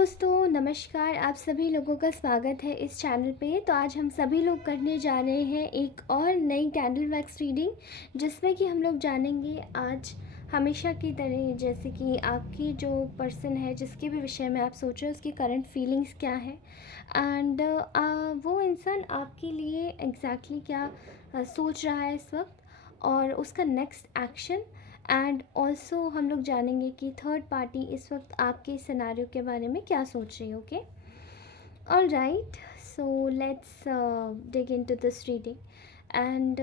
दोस्तों, नमस्कार। आप सभी लोगों का स्वागत है इस चैनल पे। तो आज हम सभी लोग करने जा रहे हैं एक और नई कैंडल वैक्स रीडिंग, जिसमें कि हम लोग जानेंगे आज हमेशा की तरह, जैसे कि आपकी जो पर्सन है जिसके भी विषय में आप सोच रहे हो उसकी करंट फीलिंग्स क्या है, एंड वो इंसान आपके लिए एग्जैक्टली क्या सोच रहा है इस वक्त, और उसका नेक्स्ट एक्शन। एंड ऑल्सो हम लोग जानेंगे कि थर्ड पार्टी इस वक्त आपके सिनारियो के बारे में क्या सोच रही है। Okay, all right, so let's dig into this reading. And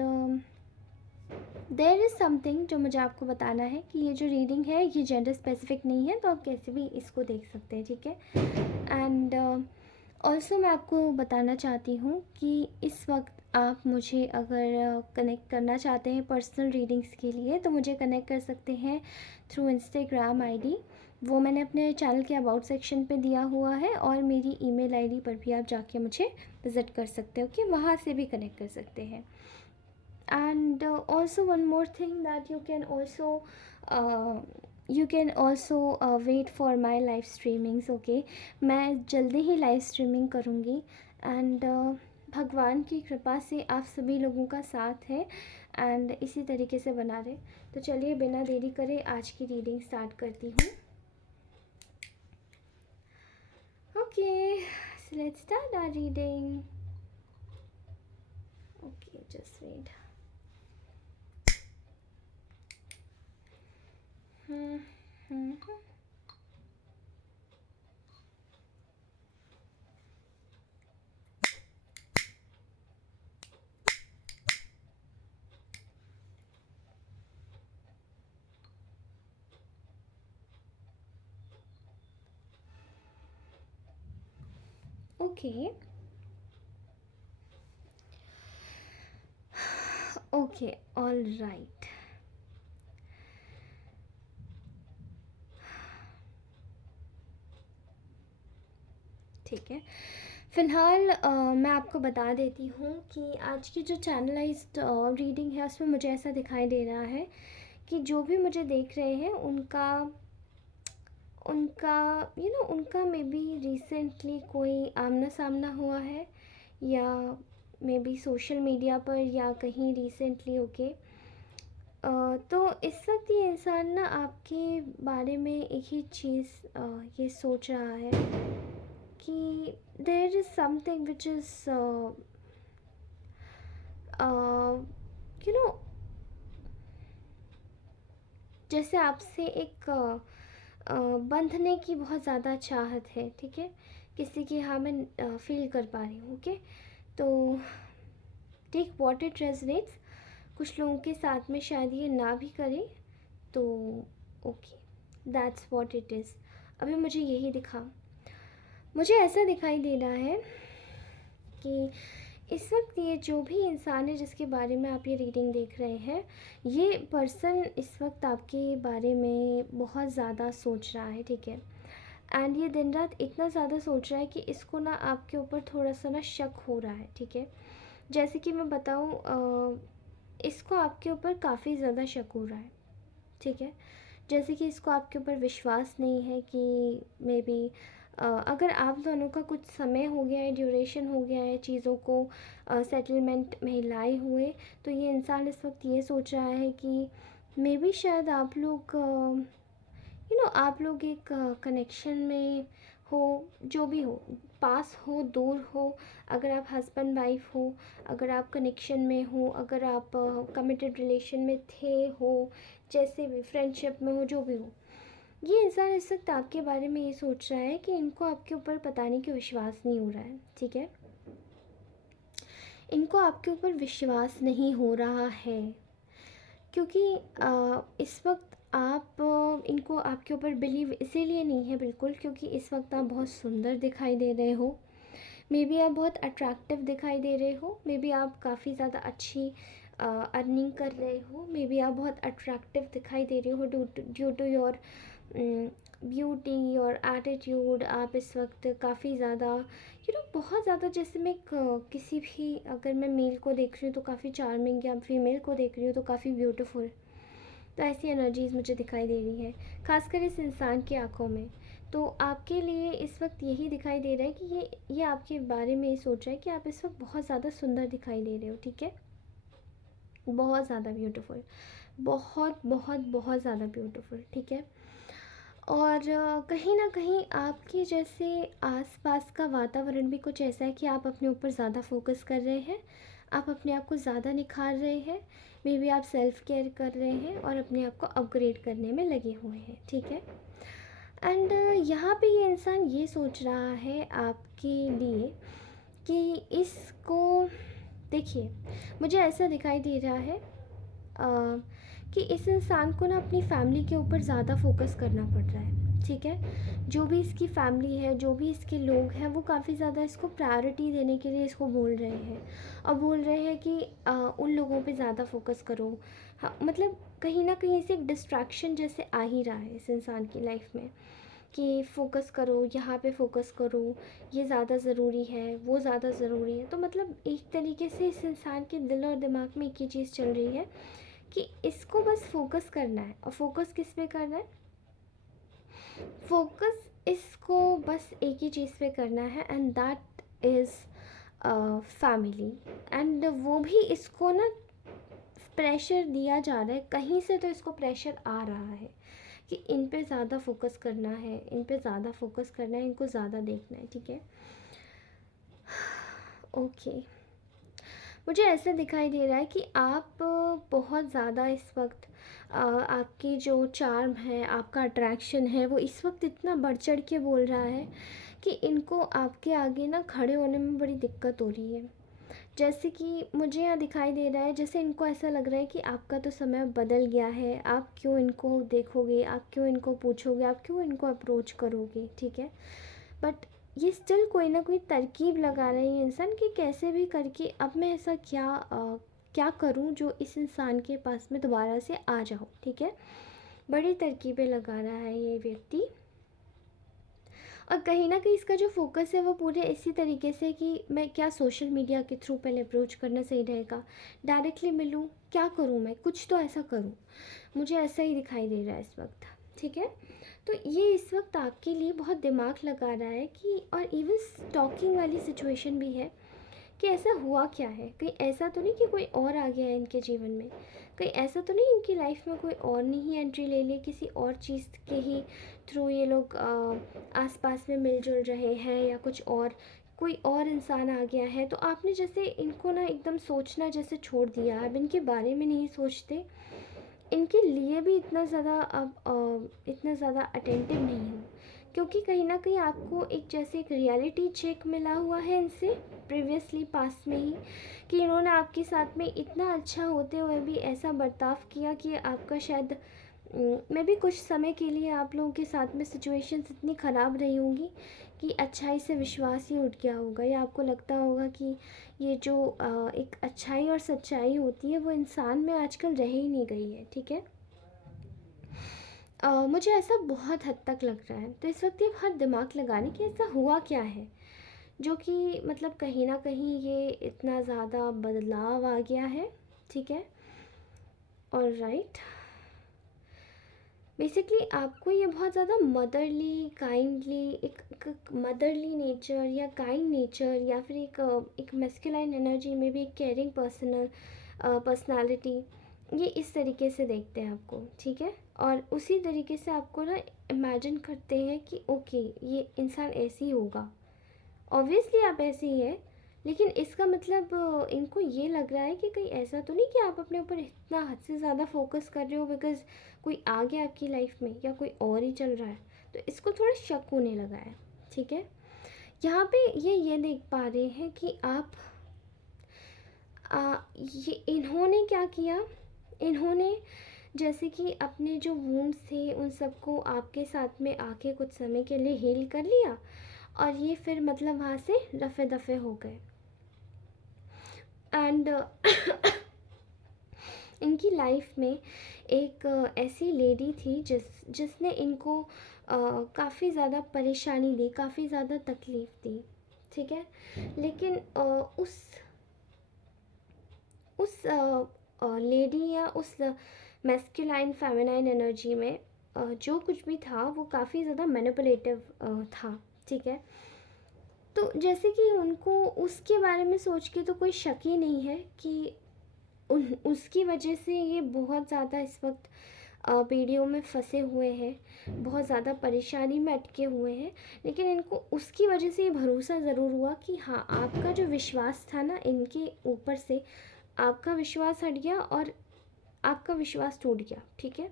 there is something जो मुझे आपको बताना है कि ये जो रीडिंग है ये जेंडर स्पेसिफिक नहीं है, तो आप कैसे भी इसको देख सकते हैं, ठीक है। एंड ऑल्सो मैं आपको बताना चाहती हूँ कि इस वक्त आप मुझे अगर कनेक्ट करना चाहते हैं पर्सनल रीडिंग्स के लिए, तो मुझे कनेक्ट कर सकते हैं थ्रू इंस्टाग्राम आईडी। वो मैंने अपने चैनल के अबाउट सेक्शन पे दिया हुआ है, और मेरी ईमेल आईडी पर भी आप जाके मुझे विज़िट कर सकते हो, कि वहाँ से भी कनेक्ट कर सकते हैं। And also one more thing, that uh, you can also wait for my live streamings. Okay, मैं जल्दी ही लाइव स्ट्रीमिंग करूँगी। एंड भगवान की कृपा से आप सभी लोगों का साथ है एंड इसी तरीके से बना रहे। तो चलिए बिना देरी करे आज की रीडिंग स्टार्ट करती हूँ। Okay, so let's start our reading. Okay, just wait. Okay. Okay, all right. ठीक है, फ़िलहाल मैं आपको बता देती हूँ कि आज की जो चैनलाइज्ड रीडिंग है उसमें मुझे ऐसा दिखाई दे रहा है कि जो भी मुझे देख रहे हैं उनका उनका उनका मे बी रिसेंटली कोई आमना सामना हुआ है, या मे बी सोशल मीडिया पर, या कहीं रिसेंटली। ओके, तो इस वक्त ये इंसान ना आपके बारे में एक ही चीज़ ये सोच रहा है कि there is something which is you know जैसे आपसे एक बंधने की बहुत ज़्यादा चाहत है, ठीक है, किसी की। हाँ, मैं फील कर पा रही हूँ। ओके, तो टेक व्हाट इट रेजनेट्स। कुछ लोगों के साथ में शायद ये ना भी करे, तो okay, that's what it is. अभी मुझे यही दिखा, मुझे ऐसा दिखाई दे रहा है कि इस वक्त ये जो भी इंसान है जिसके बारे में आप ये रीडिंग देख रहे हैं, ये पर्सन इस वक्त आपके बारे में बहुत ज़्यादा सोच रहा है, ठीक है। एंड ये दिन रात इतना ज़्यादा सोच रहा है कि इसको ना आपके ऊपर थोड़ा सा ना शक हो रहा है, ठीक है। जैसे कि मैं बताऊँ, इसको आपके ऊपर काफ़ी ज़्यादा शक हो रहा है, ठीक है। जैसे कि इसको आपके ऊपर विश्वास नहीं है कि मे बी अगर आप दोनों का कुछ समय हो गया है, ड्यूरेशन हो गया है चीज़ों को सेटलमेंट में लाए हुए, तो ये इंसान इस वक्त ये सोच रहा है कि मे बी शायद आप लोग आप लोग एक कनेक्शन में हो, जो भी हो, पास हो दूर हो, अगर आप हस्बैंड वाइफ हो, अगर आप कनेक्शन में हो, अगर आप कमिटेड रिलेशन में थे हो, जैसे भी फ्रेंडशिप में हो, जो भी हो, ये इंसान इस वक्त आपके बारे में ये सोच रहा है कि इनको आपके ऊपर पता नहीं क्यों विश्वास नहीं हो रहा है, ठीक है। इनको आपके ऊपर विश्वास नहीं हो रहा है क्योंकि इस वक्त आप इनको आपके ऊपर बिलीव इसीलिए नहीं है बिल्कुल, क्योंकि इस वक्त आप बहुत सुंदर दिखाई दे रहे हो। मे बी आप बहुत अट्रैक्टिव दिखाई दे रहे हो, मे बी आप काफ़ी ज़्यादा अच्छी अर्निंग कर रहे हो, मे बी आप बहुत अट्रैक्टिव दिखाई दे रहे हो ड्यू टू योर ब्यूटी और एटीट्यूड। आप इस वक्त काफ़ी ज़्यादा बहुत ज़्यादा, जैसे मैं किसी भी, अगर मैं मेल को देख रही हूँ तो काफ़ी चार्मिंग, या फीमेल को देख रही हूँ तो काफ़ी ब्यूटीफुल। तो ऐसी एनर्जीज़ मुझे दिखाई दे रही है, खासकर इस इंसान की आंखों में, तो आपके लिए इस वक्त यही दिखाई दे रहा है कि ये आपके बारे में ये सोच रहा है कि आप इस वक्त बहुत ज़्यादा सुंदर दिखाई दे रहे हो, ठीक है, बहुत ज़्यादा ब्यूटीफुल, बहुत बहुत बहुत ज़्यादा ब्यूटीफुल, ठीक है। और कहीं ना कहीं आपके जैसे आसपास का वातावरण भी कुछ ऐसा है कि आप अपने ऊपर ज़्यादा फोकस कर रहे हैं, आप अपने आप को ज़्यादा निखार रहे हैं, मे बी आप सेल्फ केयर कर रहे हैं और अपने आप को अपग्रेड करने में लगे हुए हैं, ठीक है। एंड यहाँ पे ये इंसान ये सोच रहा है आपके लिए कि इसको, देखिए, मुझे ऐसा दिखाई दे रहा है कि इस इंसान को ना अपनी फैमिली के ऊपर ज़्यादा फोकस करना पड़ रहा है, ठीक है। जो भी इसकी फैमिली है, जो भी इसके लोग हैं, वो काफ़ी ज़्यादा इसको प्रायोरिटी देने के लिए इसको बोल रहे हैं और बोल रहे हैं कि उन लोगों पे ज़्यादा फोकस करो। हाँ, मतलब कहीं ना कहीं से एक डिस्ट्रैक्शन जैसे आ ही रहा है इस इंसान की लाइफ में कि फ़ोकस करो, यहाँ पे फ़ोकस करो, ये ज़्यादा ज़रूरी है, वो ज़्यादा ज़रूरी है। तो मतलब एक तरीके से इस इंसान के दिल और दिमाग में एक ही चीज़ चल रही है कि इसको बस फोकस करना है। और फोकस किस पे करना है? फोकस इसको बस एक ही चीज़ पे करना है, and that is family. And वो भी इसको ना प्रेशर दिया जा रहा है कहीं से, तो इसको प्रेशर आ रहा है कि इन पे ज़्यादा फोकस करना है, इन पे ज़्यादा फोकस करना है, इनको ज़्यादा देखना है, ठीक है। ओके, मुझे ऐसा दिखाई दे रहा है कि आप बहुत ज़्यादा इस वक्त आपकी जो चार्म है, आपका अट्रैक्शन है, वो इस वक्त इतना बढ़ चढ़ के बोल रहा है कि इनको आपके आगे ना खड़े होने में बड़ी दिक्कत हो रही है। जैसे कि मुझे यहाँ दिखाई दे रहा है जैसे इनको ऐसा लग रहा है कि आपका तो समय बदल गया है, आप क्यों इनको देखोगे, आप क्यों इनको पूछोगे, आप क्यों इनको अप्रोच करोगे, ठीक है। बट ये स्टिल कोई ना कोई तरकीब लगा रहे हैं इंसान कि कैसे भी करके अब मैं ऐसा क्या करूं जो इस इंसान के पास में दोबारा से आ जाऊं, ठीक है। बड़ी तरकीबें लगा रहा है ये व्यक्ति। और कहीं ना कहीं इसका जो फोकस है वो पूरे इसी तरीके से कि मैं क्या सोशल मीडिया के थ्रू पहले अप्रोच करना सही रहेगा, डायरेक्टली मिलूं, क्या करूं, मैं कुछ तो ऐसा करूं। मुझे ऐसा ही दिखाई दे रहा है इस वक्त, ठीक है। तो ये इस वक्त आपके लिए बहुत दिमाग लगा रहा है कि, और इवन स्टॉकिंग वाली सिचुएशन भी है कि ऐसा हुआ क्या है, कहीं ऐसा तो नहीं कि कोई और आ गया है इनके जीवन में, कहीं ऐसा तो नहीं इनकी लाइफ में कोई और नहीं एंट्री ले ली, किसी और चीज़ के ही थ्रू ये लोग आसपास में मिलजुल रहे हैं, या कुछ और कोई और इंसान आ गया है। तो आपने जैसे इनको ना एकदम सोचना जैसे छोड़ दिया, अब इनके बारे में नहीं सोचते, इनके लिए भी इतना ज़्यादा अब इतना ज़्यादा अटेंटिव नहीं हो, क्योंकि कहीं ना कहीं आपको एक जैसे एक रियलिटी चेक मिला हुआ है इनसे प्रीवियसली पास्ट में ही, कि इन्होंने आपके साथ में इतना अच्छा होते हुए भी ऐसा बर्ताव किया कि आपका शायद मे भी कुछ समय के लिए आप लोगों के साथ में सिचुएशंस इतनी ख़राब रही होंगी कि अच्छाई से विश्वास ही उठ गया होगा, या आपको लगता होगा कि ये जो एक अच्छाई और सच्चाई होती है वो इंसान में आजकल रह ही नहीं गई है, ठीक है। मुझे ऐसा बहुत हद तक लग रहा है। तो इस वक्त ये बहुत दिमाग लगाने कि ऐसा हुआ क्या है जो कि मतलब कहीं ना कहीं ये इतना ज़्यादा बदलाव आ गया है, ठीक है। और राइट, बेसिकली आपको ये बहुत ज़्यादा मदरली काइंडली एक मदरली नेचर या काइंड नेचर, या फिर एक मैस्कुलाइन एनर्जी में भी एक केयरिंग पर्सनालिटी, ये इस तरीके से देखते हैं आपको, ठीक है। और उसी तरीके से आपको ना इमेजिन करते हैं कि ओके ये इंसान ऐसे ही होगा, ऑब्वियसली आप ऐसे ही हैं, लेकिन इसका मतलब इनको ये लग रहा है कि कहीं ऐसा तो नहीं कि आप अपने ऊपर इतना हद से ज़्यादा फोकस कर रहे हो बिकॉज़ कोई आ गया आपकी लाइफ में या कोई और ही चल रहा है। तो इसको थोड़ा शक होने लगा है, ठीक है। यहाँ पे ये देख पा रहे हैं कि आप ये इन्होंने क्या किया, इन्होंने जैसे कि अपने जो वूंड्स थे उन सबको आपके साथ में आके कुछ समय के लिए हील कर लिया, और ये फिर मतलब वहाँ से रफ़े दफ़े हो गए। एंड इनकी लाइफ में एक ऐसी लेडी थी जिसने इनको काफ़ी ज़्यादा परेशानी दी, काफ़ी ज़्यादा तकलीफ़ दी, ठीक है। लेकिन उस लेडी या उस मैस्कुलाइन फेमिनाइन एनर्जी में जो कुछ भी था वो काफ़ी ज़्यादा मैनिपुलेटिव था, ठीक है। तो जैसे कि उनको उसके बारे में सोच के तो कोई शक ही नहीं है कि उसकी वजह से ये बहुत ज़्यादा इस वक्त पीढ़ियों में फंसे हुए हैं, बहुत ज़्यादा परेशानी में अटके हुए हैं। लेकिन इनको उसकी वजह से ये भरोसा ज़रूर हुआ कि हाँ, आपका जो विश्वास था ना इनके ऊपर से, आपका विश्वास हट गया और आपका विश्वास टूट गया, ठीक है।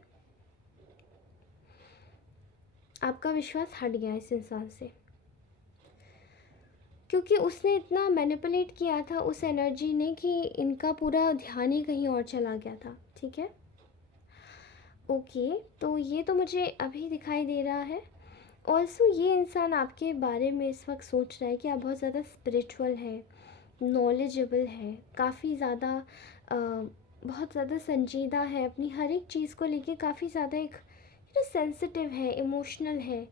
आपका विश्वास हट गया इस इंसान से, क्योंकि उसने इतना मैनिपुलेट किया था उस एनर्जी ने कि इनका पूरा ध्यान ही कहीं और चला गया था, ठीक है। ओके, तो ये तो मुझे अभी दिखाई दे रहा है। ऑल्सो ये इंसान आपके बारे में इस वक्त सोच रहा है कि आप बहुत ज़्यादा स्पिरिचुअल है, नॉलेजेबल है, काफ़ी ज़्यादा बहुत ज़्यादा संजीदा है, अपनी हर एक चीज़ को लेके काफ़ी ज़्यादा एक सेंसिटिव है, इमोशनल है।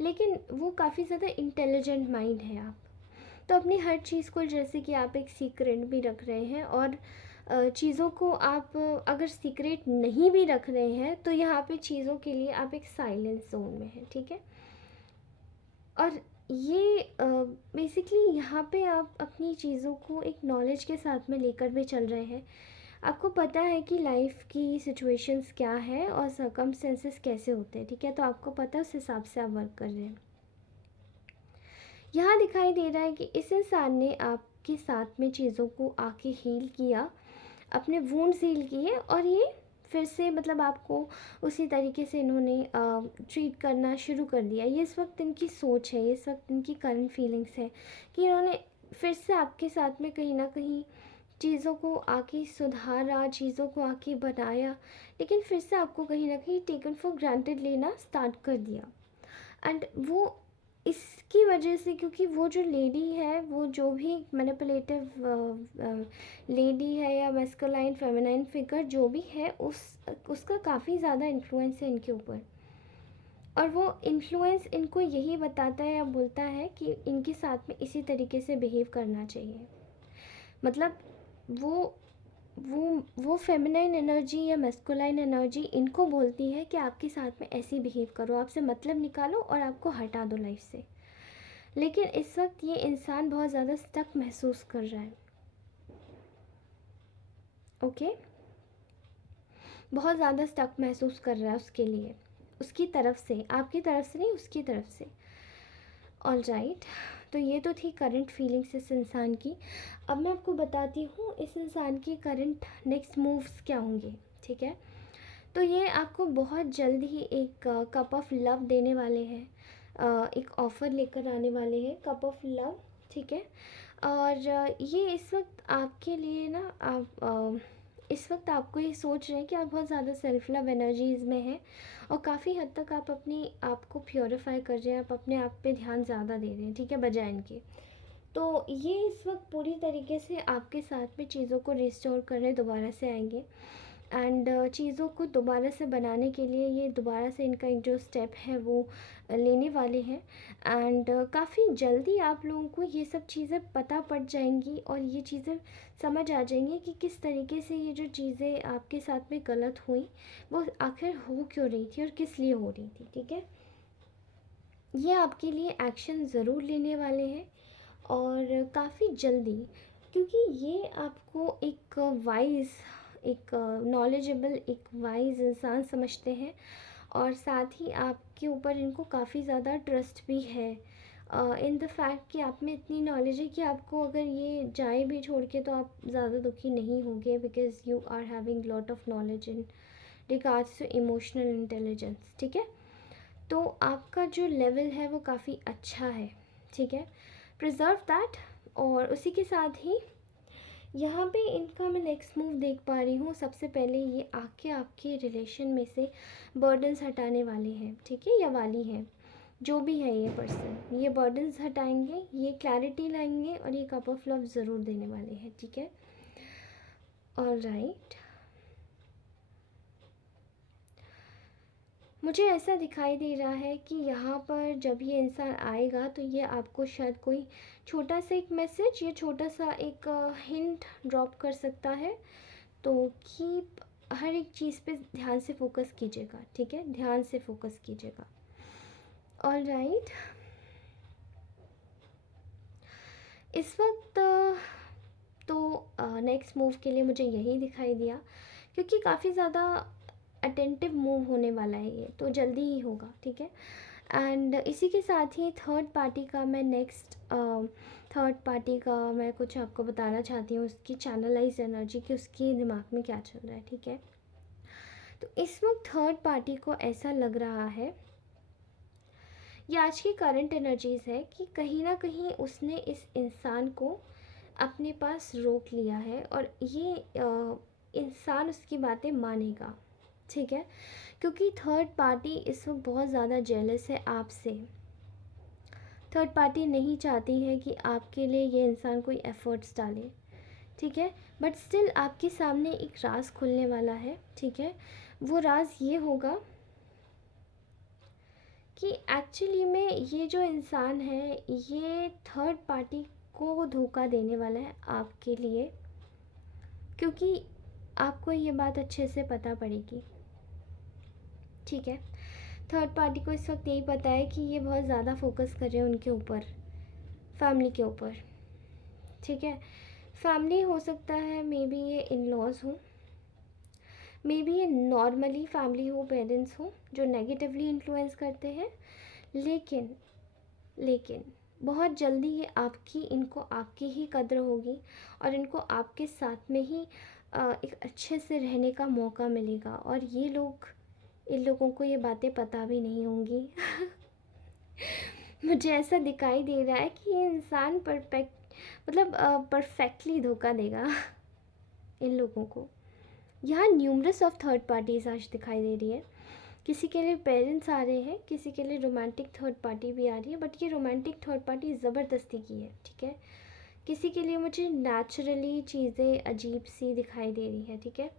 लेकिन वो काफ़ी ज़्यादा इंटेलिजेंट माइंड है आप। तो अपनी हर चीज़ को, जैसे कि आप एक सीक्रेट भी रख रहे हैं और चीज़ों को आप अगर सीक्रेट नहीं भी रख रहे हैं तो यहाँ पे चीज़ों के लिए आप एक साइलेंस जोन में हैं, ठीक है। और ये बेसिकली यहाँ पे आप अपनी चीज़ों को एक नॉलेज के साथ में लेकर भी चल रहे हैं। आपको पता है कि लाइफ की सिचुएशंस क्या है और सर्कमस्टेंसेस कैसे होते हैं, ठीक है। तो आपको पता है, उस हिसाब से आप वर्क कर रहे हैं। यहाँ दिखाई दे रहा है कि इस इंसान ने आपके साथ में चीज़ों को आके हील किया, अपने वुंड्स हील किए, और ये फिर से मतलब आपको उसी तरीके से इन्होंने ट्रीट करना शुरू कर दिया। ये इस वक्त इनकी सोच है, ये इस वक्त इनकी करंट फीलिंग्स है कि इन्होंने फिर से आपके साथ में कहीं ना कहीं चीज़ों को आके सुधारा, चीज़ों को आके बनाया, लेकिन फिर से आपको कहीं ना कहीं टेकन फॉर ग्रांटेड लेना स्टार्ट कर दिया। एंड वो इसकी वजह से, क्योंकि वो जो लेडी है, वो जो भी मैनिपुलेटिव लेडी है या मैस्कुलाइन फेमिनाइन फिगर जो भी है, उसका काफ़ी ज़्यादा इन्फ्लुएंस है इनके ऊपर। और वो इन्फ्लुएंस इनको यही बताता है या बोलता है कि इनके साथ में इसी तरीके से बिहेव करना चाहिए। मतलब वो वो फेमिनाइन एनर्जी या मैस्कुलाइन एनर्जी इनको बोलती है कि आपके साथ में ऐसे बिहेव करो, आपसे मतलब निकालो और आपको हटा दो लाइफ से। लेकिन इस वक्त ये इंसान बहुत ज़्यादा स्टक महसूस कर रहा है, ओके। बहुत ज़्यादा स्टक महसूस कर रहा है उसके लिए, उसकी तरफ से, आपकी तरफ से नहीं, उसकी तरफ से। ऑल राइट, तो ये तो थी करंट फीलिंग्स इस इंसान की। अब मैं आपको बताती हूँ इस इंसान की करंट नेक्स्ट मूव्स क्या होंगे, ठीक है। तो ये आपको बहुत जल्द ही एक कप ऑफ लव देने वाले हैं, एक ऑफ़र लेकर आने वाले हैं, कप ऑफ लव, ठीक है। और ये इस वक्त आपके लिए ना, आप इस वक्त आपको ये सोच रहे हैं कि आप बहुत ज़्यादा सेल्फ लव एनर्जीज़ में हैं और काफ़ी हद तक आप अपनी आप को प्योरीफाई कर रहे हैं, आप अपने आप पे ध्यान ज़्यादा दे रहे हैं, ठीक है, बजाय इनके। तो ये इस वक्त पूरी तरीके से आपके साथ में चीज़ों को रिस्टोर करने दोबारा से आएंगे। एंड चीज़ों को दोबारा से बनाने के लिए ये दोबारा से इनका एक जो स्टेप है वो लेने वाले हैं। एंड काफ़ी जल्दी आप लोगों को ये सब चीज़ें पता पड़ जाएंगी और ये चीज़ें समझ आ जाएंगी कि किस तरीके से ये जो चीज़ें आपके साथ में गलत हुई वो आखिर हो क्यों रही थी और किस लिए हो रही थी, ठीक है। ये आपके लिए एक्शन ज़रूर लेने वाले हैं और काफ़ी जल्दी, क्योंकि ये आपको एक वाइज, एक नॉलेजेबल, एक वाइज इंसान समझते हैं और साथ ही आपके ऊपर इनको काफ़ी ज़्यादा ट्रस्ट भी है इन द फैक्ट कि आप में इतनी नॉलेज है कि आपको अगर ये जाए भी छोड़ के तो आप ज़्यादा दुखी नहीं होंगे, because you are having lot of knowledge in regards to emotional intelligence, ठीक है। तो आपका जो लेवल है वो काफ़ी अच्छा है, ठीक है, प्रिजर्व दैट। और उसी के साथ ही यहाँ पे इनका मैं नेक्स्ट मूव देख पा रही हूँ। सबसे पहले ये आके आपके रिलेशन में से बर्डन्स हटाने वाले हैं, ठीक है, या वाली हैं, जो भी है ये पर्सन, ये बर्डन्स हटाएंगे, ये क्लैरिटी लाएंगे और ये कप ऑफ लव ज़रूर देने वाले हैं, ठीक है। ऑल राइट, मुझे ऐसा दिखाई दे रहा है कि यहाँ पर जब ये इंसान आएगा तो ये आपको शायद कोई छोटा सा एक मैसेज या छोटा सा एक हिंट ड्रॉप कर सकता है। तो कीप हर एक चीज़ पे ध्यान से फोकस कीजिएगा, ठीक है, ध्यान से फोकस कीजिएगा। ऑल राइट, इस वक्त तो नेक्स्ट मूव के लिए मुझे यही दिखाई दिया, क्योंकि काफ़ी ज़्यादा अटेंटिव मूव होने वाला है ये, तो जल्दी ही होगा, ठीक है। एंड इसी के साथ ही थर्ड पार्टी का मैं थर्ड पार्टी का मैं कुछ आपको बताना चाहती हूँ, उसकी चैनलाइज एनर्जी की, उसके दिमाग में क्या चल रहा है, ठीक है। तो इस वक्त थर्ड पार्टी को ऐसा लग रहा है, ये आज की करंट एनर्जीज़ है कि कहीं ना कहीं उसने इस इंसान को अपने पास रोक लिया है, और ये इंसान उसकी बातें मानेगा, ठीक है। क्योंकि थर्ड पार्टी इस वक्त बहुत ज़्यादा जेलस है आपसे। थर्ड पार्टी नहीं चाहती है कि आपके लिए ये इंसान कोई एफ़र्ट्स डाले, ठीक है। बट स्टिल आपके सामने एक राज खुलने वाला है, ठीक है। वो राज ये होगा कि एक्चुअली में ये जो इंसान है, ये थर्ड पार्टी को धोखा देने वाला है आपके लिए, क्योंकि आपको ये बात अच्छे से पता पड़ेगी, ठीक है। थर्ड पार्टी को इस वक्त यही पता है कि ये बहुत ज़्यादा फोकस कर रहे हैं उनके ऊपर, फैमिली के ऊपर, ठीक है। फैमिली हो सकता है, मे बी ये इन लॉज हो, मे बी ये नॉर्मली फैमिली हो, पेरेंट्स हो जो नेगेटिवली इन्फ्लुएंस करते हैं, लेकिन लेकिन बहुत जल्दी ये इनको आपकी ही कद्र होगी, और इनको आपके साथ में ही एक अच्छे से रहने का मौका मिलेगा, और इन लोगों को ये बातें पता भी नहीं होंगी। मुझे ऐसा दिखाई दे रहा है कि ये इंसान परफेक्टली धोखा देगा इन लोगों को। यहाँ न्यूमरस ऑफ थर्ड पार्टीज आज दिखाई दे रही है। किसी के लिए पेरेंट्स आ रहे हैं, किसी के लिए रोमांटिक थर्ड पार्टी भी आ रही है, बट ये रोमांटिक थर्ड पार्टी ज़बरदस्ती की है, ठीक है। किसी के लिए मुझे नेचुरली चीज़ें अजीब सी दिखाई दे रही है, ठीक है।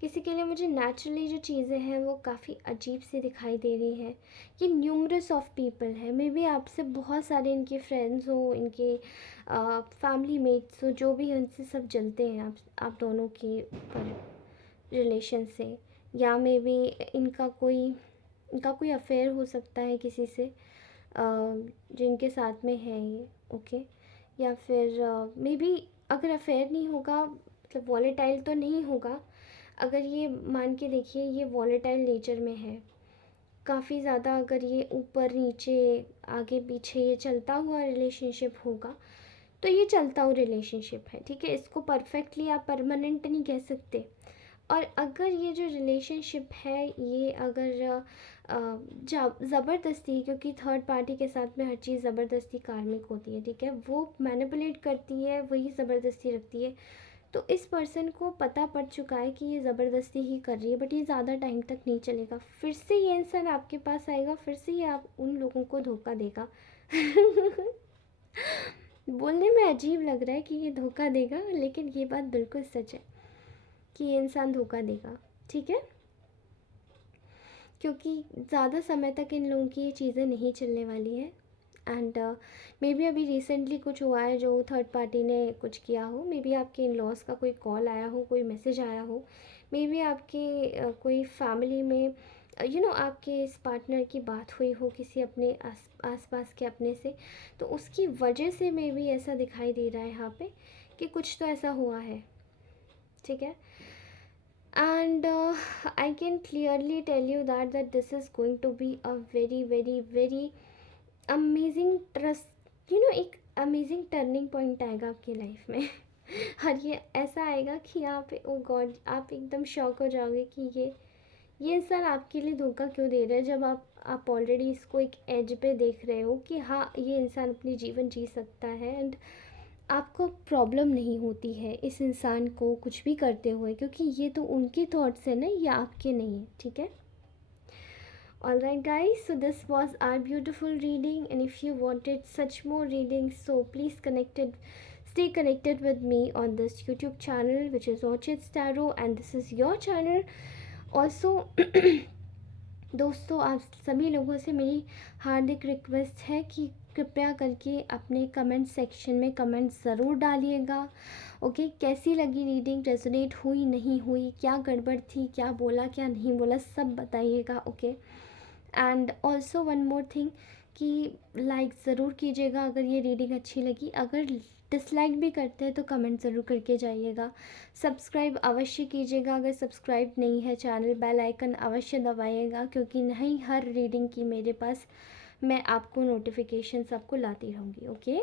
किसी के लिए मुझे नेचुरली जो चीज़ें हैं वो काफ़ी अजीब सी दिखाई दे रही हैं। ये न्यूमरस ऑफ पीपल है, मे बी आपसे बहुत सारे इनके फ्रेंड्स हो, इनके फैमिली मेट्स हो, जो भी उनसे सब जलते हैं आप दोनों के ऊपर रिलेशन से, या मे बी इनका कोई अफेयर हो सकता है किसी से जिनके साथ में है ये, ओके। या फिर मे बी अगर अफेयर नहीं होगा, मतलब वॉलेटाइल तो नहीं होगा, अगर ये मान के देखिए ये वॉलेटाइल नेचर में है काफ़ी ज़्यादा, अगर ये ऊपर नीचे आगे पीछे ये चलता हुआ रिलेशनशिप होगा, तो ये चलता हुआ रिलेशनशिप है, ठीक है। इसको परफेक्टली आप परमानेंट नहीं कह सकते। और अगर ये जो रिलेशनशिप है ये अगर ज़बरदस्ती, क्योंकि थर्ड पार्टी के साथ में हर चीज़ ज़बरदस्ती कार्मिक होती है, ठीक है, वो मैनिपुलेट करती है, वही ज़बरदस्ती रखती है। तो इस पर्सन को पता पड़ चुका है कि ये ज़बरदस्ती ही कर रही है, बट ये ज़्यादा टाइम तक नहीं चलेगा, फिर से ये इंसान आपके पास आएगा, फिर से ये आप उन लोगों को धोखा देगा। बोलने में अजीब लग रहा है कि ये धोखा देगा, लेकिन ये बात बिल्कुल सच है कि ये इंसान धोखा देगा, ठीक है। क्योंकि ज़्यादा समय तक इन लोगों की ये चीज़ें नहीं चलने वाली है। एंड मे बी अभी रिसेंटली कुछ हुआ है जो थर्ड पार्टी ने कुछ किया हो, मे बी आपके इन लॉज का कोई कॉल आया हो, कोई मैसेज आया हो, मे बी आपके कोई फैमिली में आपके इस पार्टनर की बात हुई हो किसी अपने आस पास के अपने से, तो उसकी वजह से मे बी ऐसा दिखाई दे रहा है यहाँ पे कि कुछ तो ऐसा हुआ है, ठीक है। And I can clearly tell you that this is going to be a very very very amazing trust, एक अमेजिंग टर्निंग पॉइंट आएगा आपकी लाइफ में। और ये ऐसा आएगा कि आप ओ गॉड आप एकदम शॉक हो जाओगे कि ये इंसान आपके लिए धोखा क्यों दे रहा है, जब आप ऑलरेडी इसको एक एज पे देख रहे हो कि हाँ ये इंसान अपनी जीवन जी सकता है, एंड आपको प्रॉब्लम नहीं होती है इस इंसान को कुछ भी करते हुए, क्योंकि ये तो उनके थॉट्स है ना, ये आपके नहीं है, ठीक है। All right guys, so this was our beautiful reading, and if you wanted such more readings, so please stay connected with me on this YouTube channel, which is Orchid Tarot, and this is your channel also. दोस्तों, आप सभी लोगों से मेरी हार्दिक request है कि कृपया करके अपने कमेंट सेक्शन में कमेंट ज़रूर डालिएगा। ओके, कैसी लगी रीडिंग, रेजोनेट हुई नहीं हुई, क्या गड़बड़ थी, क्या बोला क्या नहीं बोला, सब बताइएगा। Okay, and also one more thing कि लाइक ज़रूर कीजिएगा अगर ये रीडिंग अच्छी लगी। अगर डिसलाइक भी करते हैं तो कमेंट ज़रूर करके जाइएगा। सब्सक्राइब अवश्य कीजिएगा, अगर सब्सक्राइब नहीं है चैनल, बेल आइकन अवश्य दबाइएगा, क्योंकि नहीं हर रीडिंग की मेरे पास मैं आपको नोटिफिकेशन सबको लाती रहूँगी। Okay,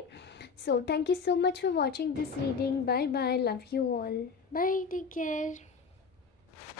so thank you so much for watching this reading. Bye bye, love you all, bye, take care.